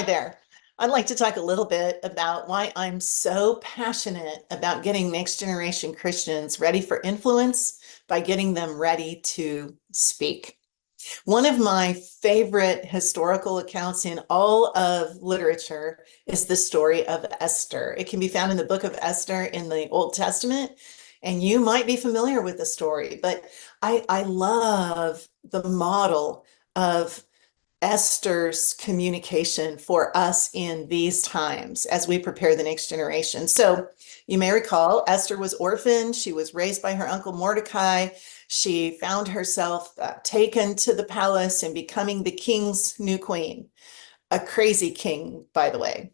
Hi there. I'd like to talk a little bit about why I'm so passionate about getting next generation Christians ready for influence by getting them ready to speak. One of my favorite historical accounts in all of literature is the story of Esther. It can be found in the book of Esther in the Old Testament, and you might be familiar with the story, but I love the model of Esther's communication for us in these times as we prepare the next generation. So you may recall Esther was orphaned. She was raised by her uncle Mordecai. She found herself taken to the palace and becoming the king's new queen, a crazy king, by the way.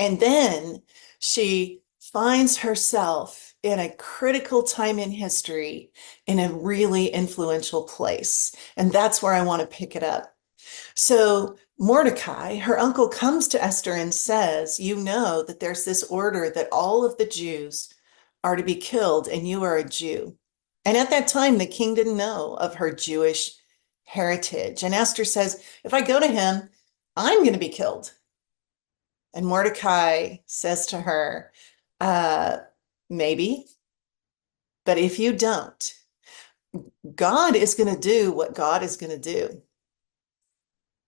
And then she finds herself in a critical time in history in a really influential place. And that's where I want to pick it up. So Mordecai, her uncle, comes to Esther and says, you know that there's this order that all of the Jews are to be killed, and you are a Jew. And at that time, the king didn't know of her Jewish heritage. And Esther says, if I go to him, I'm going to be killed. And Mordecai says to her, uh, maybe, but if you don't, God is going to do what God is going to do.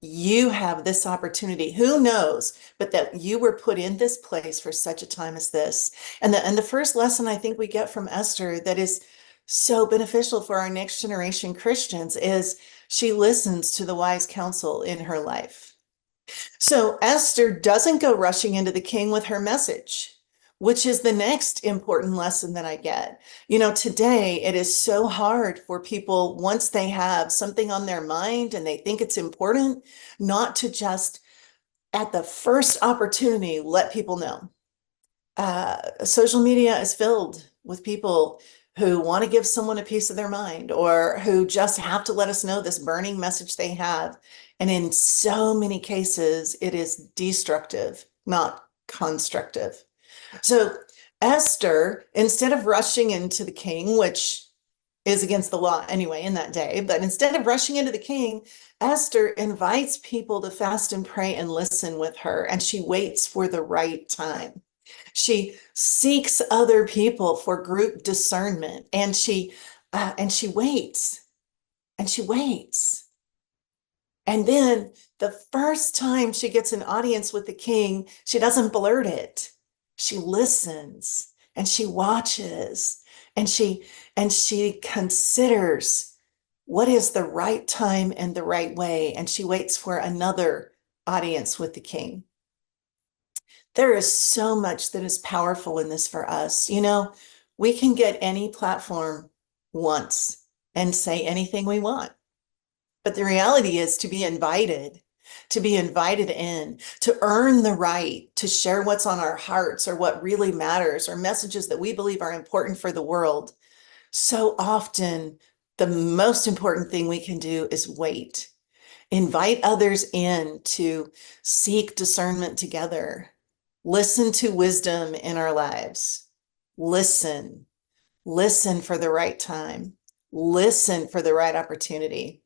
You have this opportunity. Who knows, but that you were put in this place for such a time as this. And the first lesson I think we get from Esther that is so beneficial for our next generation Christians is she listens to the wise counsel in her life. So Esther doesn't go rushing into the king with her message, which is the next important lesson that I get. You know, today it is so hard for people, once they have something on their mind and they think it's important, not to just at the first opportunity let people know. Social media is filled with people who want to give someone a piece of their mind or who just have to let us know this burning message they have. And in so many cases, it is destructive, not constructive. So Esther, instead of rushing into the king, which is against the law anyway in that day, but instead of rushing into the king, Esther invites people to fast and pray and listen with her, and she waits for the right time. She seeks other people for group discernment, and she waits, and she waits. And then the first time she gets an audience with the king, she doesn't blurt it. She listens and she watches and she considers what is the right time and the right way, and she waits for another audience with the king. There is so much that is powerful in this for us. You know, we can get any platform once and say anything we want. But the reality is to be invited in, to earn the right to share what's on our hearts or what really matters or messages that we believe are important for the world. So often, the most important thing we can do is wait. Invite others in to seek discernment together. Listen to wisdom in our lives. Listen. Listen for the right time. Listen for the right opportunity.